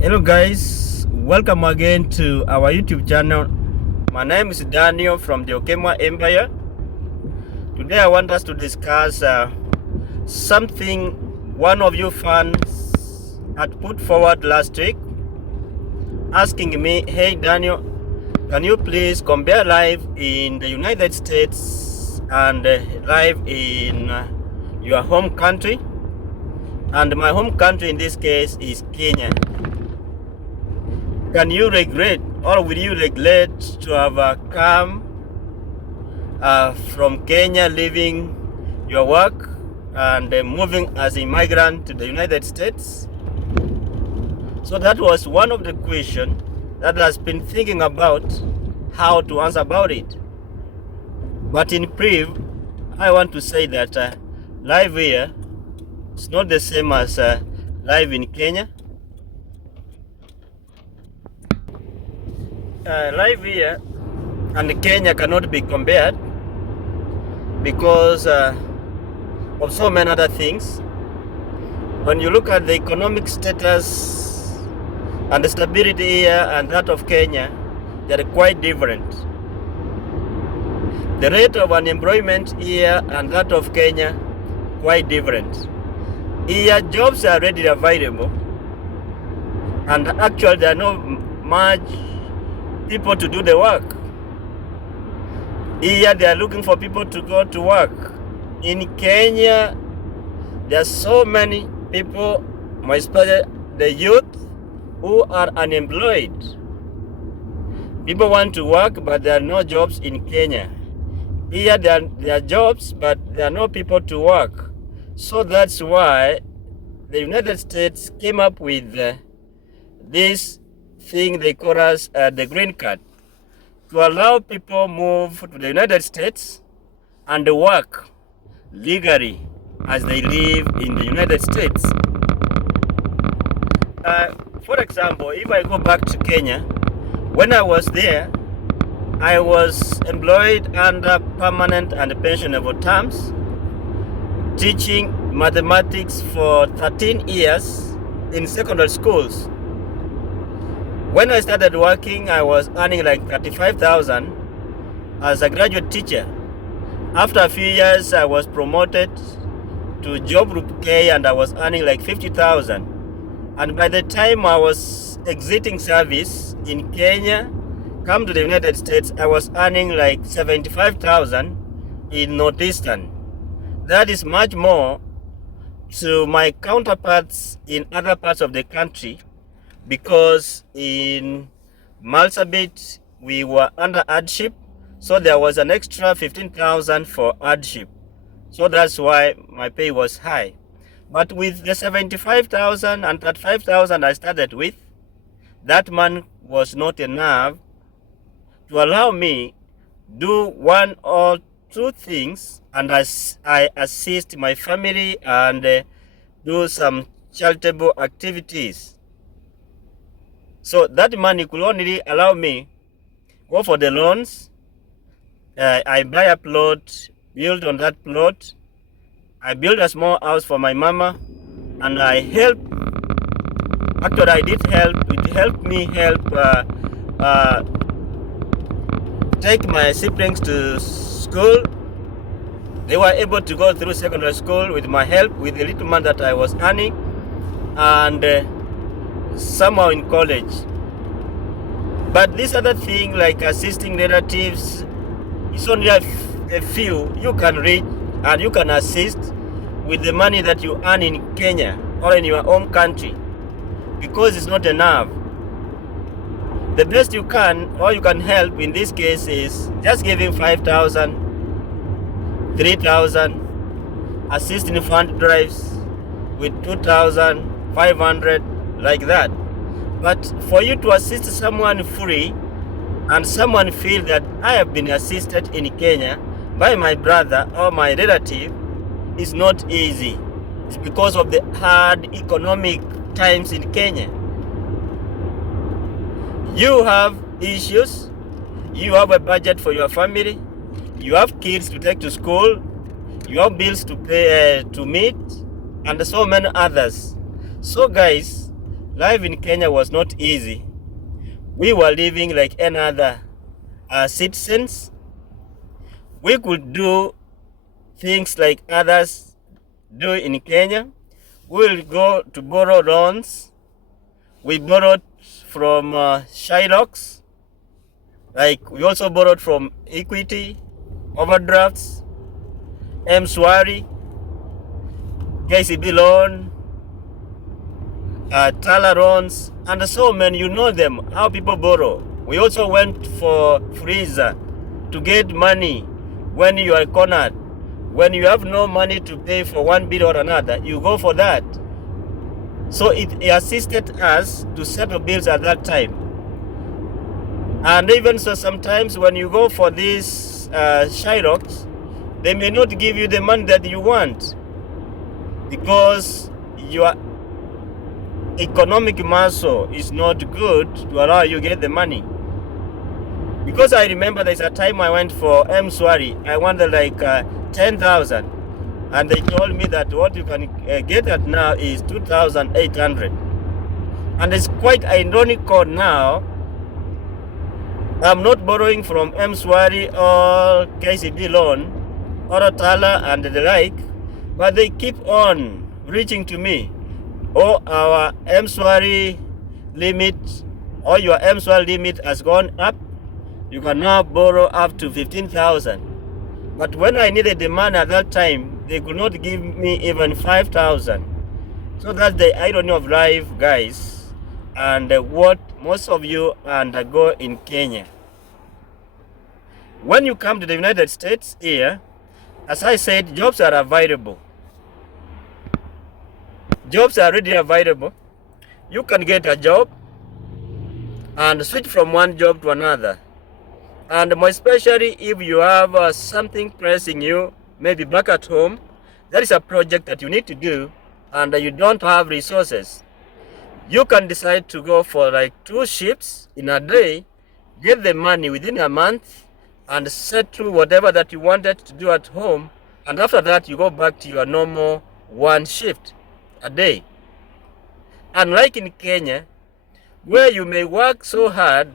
Hello guys, welcome again to our YouTube channel. My name is Daniel from the Okemwa Empire. Today I want us to discuss something one of you fans had put forward last week, asking me, hey Daniel, can you please compare life in the United States and life in your home country? And my home country in this case is Kenya. Can you regret, or will you regret to have come from Kenya, leaving your work and moving as a migrant to the United States? So that was one of the questions that has been thinking about how to answer about it. But in brief, I want to say that life here is not the same as life in Kenya. Life here and Kenya cannot be compared because of so many other things. When you look at the economic status and the stability here and that of Kenya, they are quite different. The rate of unemployment here and that of Kenya, quite different. Here jobs are readily available, and actually there are not much people to do the work. Here they are looking for people to go to work. In Kenya, there are so many people, especially the youth, who are unemployed. People want to work, but there are no jobs in Kenya. Here there are jobs, but there are no people to work. So that's why the United States came up with this thing they call as the green card, to allow people move to the United States and work legally as they live in the United States. For example, if I go back to Kenya, when I was there, I was employed under permanent and pensionable terms, teaching mathematics for 13 years in secondary schools. When I started working, I was earning like 35,000 as a graduate teacher. After a few years, I was promoted to job group K and I was earning like 50,000. And by the time I was exiting service in Kenya, come to the United States, I was earning like 75,000 in Northeastern. That is much more to my counterparts in other parts of the country, because in Marsabit we were under hardship, so there was an extra 15,000 for hardship. So that's why my pay was high. But with the 75,000 and 35,000 I started with, that money was not enough to allow me do one or two things, and as I assist my family and do some charitable activities. So that money could only allow me go for the loans. I buy a plot, build on that plot. I build a small house for my mama, and I help. Actually, I did help. It helped me help take my siblings to school. They were able to go through secondary school with my help, with the little money that I was earning, and somehow in college. But this other thing, like assisting relatives, it's only a few you can reach and you can assist with the money that you earn in Kenya or in your home country, because it's not enough. The best you can, or you can help in this case, is just giving 5,000, 3,000, assisting fund drives with 2,500, like that. But for you to assist someone free and someone feel that I have been assisted in Kenya by my brother or my relative is not easy. It's because of the hard economic times in Kenya. You have issues, you have a budget for your family, you have kids to take to school, you have bills to pay to meet, and so many others. So guys, life in Kenya was not easy. We were living like any other citizens. We could do things like others do in Kenya. We will go to borrow loans. We borrowed from Shylocks. Like we also borrowed from Equity, overdrafts, M-Swari, KCB loan, Tala loans, and so many. You know them, how people borrow. We also went for freezer to get money when you are cornered. When you have no money to pay for one bill or another, you go for that. So it assisted us to settle bills at that time. And even so, sometimes when you go for these Shylocks, they may not give you the money that you want because your economic muscle is not good to allow you get the money. Because I remember there's a time I went for M-Swari, I wanted like 10,000, and they told me that what you can get at now is 2,800. And it's quite ironical now. I'm not borrowing from M-Swari or KCB loan or Tala and the like, but they keep on reaching to me. Oh, our M-Swari limit or your M-Swari limit has gone up. You can now borrow up to 15,000. But when I needed the money at that time, they could not give me even 5,000. So that's the irony of life, guys, and what most of you undergo in Kenya. When you come to the United States here, as I said, jobs are available. Jobs are readily available. You can get a job and switch from one job to another. And more especially if you have something pressing you, maybe back at home, there is a project that you need to do and you don't have resources. You can decide to go for like 2 shifts in a day, get the money within a month, and settle whatever that you wanted to do at home. And after that, you go back to your normal 1 shift a day. Unlike in Kenya, where you may work so hard,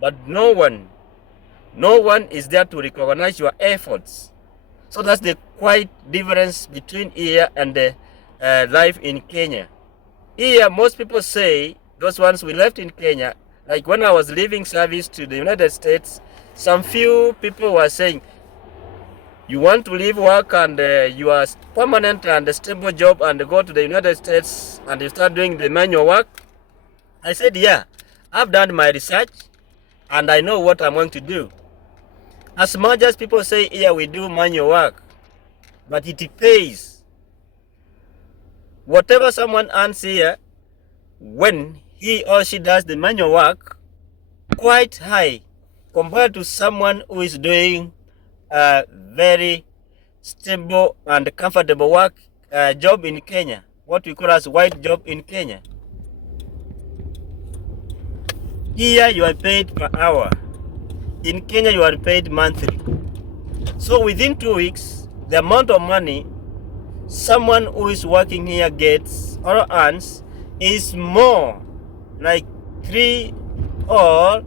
but no one is there to recognize your efforts. So that's the quite difference between here and the life in Kenya. Here, most people say, those ones we left in Kenya, like when I was leaving service to the United States, some few people were saying, you want to leave work and you are permanent and a stable job and go to the United States and you start doing the manual work? I said, yeah, I've done my research and I know what I'm going to do. As much as people say here we do manual work, but it pays. Whatever someone earns here, when he or she does the manual work, quite high compared to someone who is doing a very stable and comfortable work job in Kenya, what we call as white job in Kenya. Here you are paid per hour. In Kenya you are paid monthly. So within 2 weeks, the amount of money someone who is working here gets or earns is more, like 3 or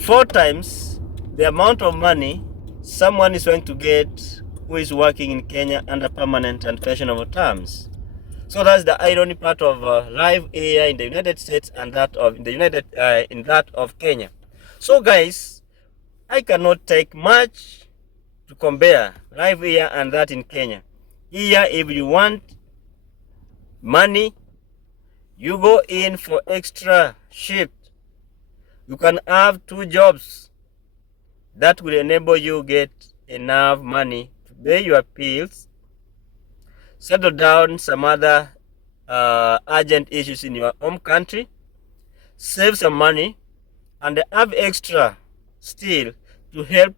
4 times the amount of money someone is going to get who is working in Kenya under permanent and pensionable terms. So that's the irony part of life here in the United States and that of in that of Kenya. So guys, I cannot take much to compare life here and that in Kenya. Here, if you want money, you go in for extra shift. You can have 2 jobs that will enable you get enough money to pay your bills, settle down some other urgent issues in your home country, save some money, and have extra still to help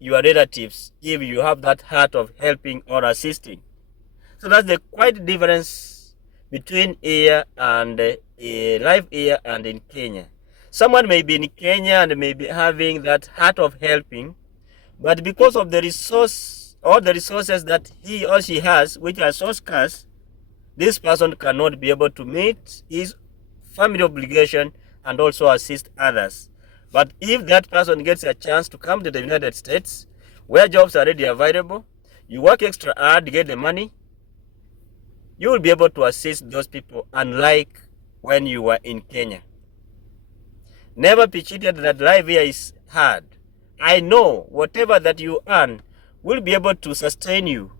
your relatives if you have that heart of helping or assisting. So that's the quite difference between here and life here and in Kenya. Someone may be in Kenya and may be having that heart of helping, but because of the resource or the resources that he or she has, which are so scarce, this person cannot be able to meet his family obligation and also assist others. But if that person gets a chance to come to the United States, where jobs are already available, you work extra hard to get the money, you will be able to assist those people, unlike when you were in Kenya. Never be cheated that life here is hard. I know whatever that you earn will be able to sustain you,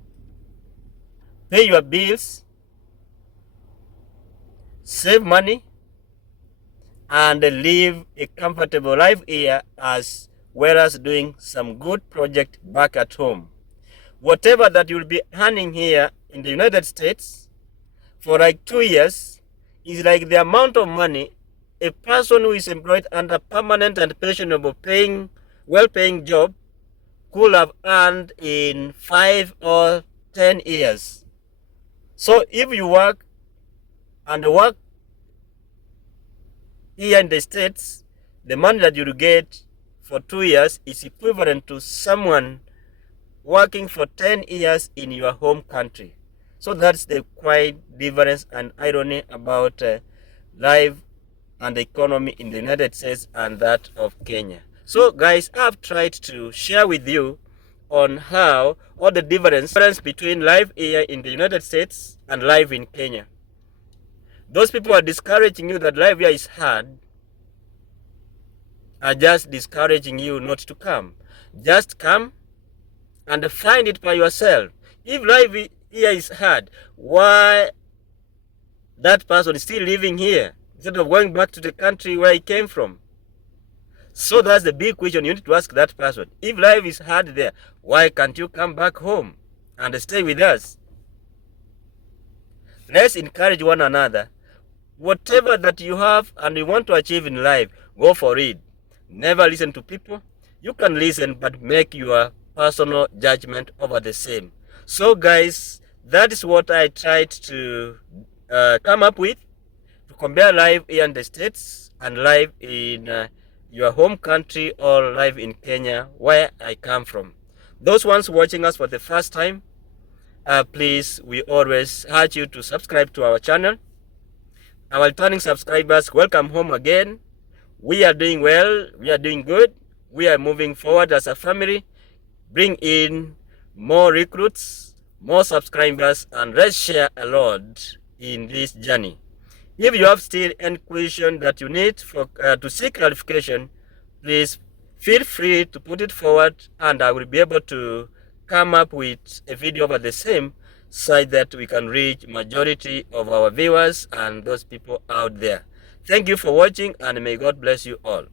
pay your bills, save money, and live a comfortable life here as well as doing some good project back at home. Whatever that you'll be earning here in the United States for like 2 years is like the amount of money a person who is employed under permanent and pensionable well-paying job could have earned in 5 or 10 years. So if you work here in the States, the money that you get for 2 years is equivalent to someone working for 10 years in your home country. So that's the quite difference and irony about life and the economy in the United States and that of Kenya. So guys, I've tried to share with you on how all the difference between life here in the United States and life in Kenya. Those people are discouraging you that life here is hard are just discouraging you not to come. Just come and find it by yourself. If life here is hard, why that person is still living here instead of going back to the country where he came from? So that's the big question you need to ask that person. If life is hard there, why can't you come back home and stay with us? Let's encourage one another. Whatever that you have and you want to achieve in life, go for it. Never listen to people. You can listen, but make your personal judgment over the same. So guys, that is what I tried to come up with, to compare life here in the States and life in your home country or life in Kenya, where I come from. Those ones watching us for the first time, please, we always urge you to subscribe to our channel. Our returning subscribers, welcome home again. We are doing well, we are doing good, we are moving forward as a family. Bring in more recruits, more subscribers, and let's share a lot in this journey. If you have still any question that you need to seek clarification, please feel free to put it forward, and I will be able to come up with a video over the same, so that we can reach majority of our viewers and those people out there. Thank you for watching, and may God bless you all.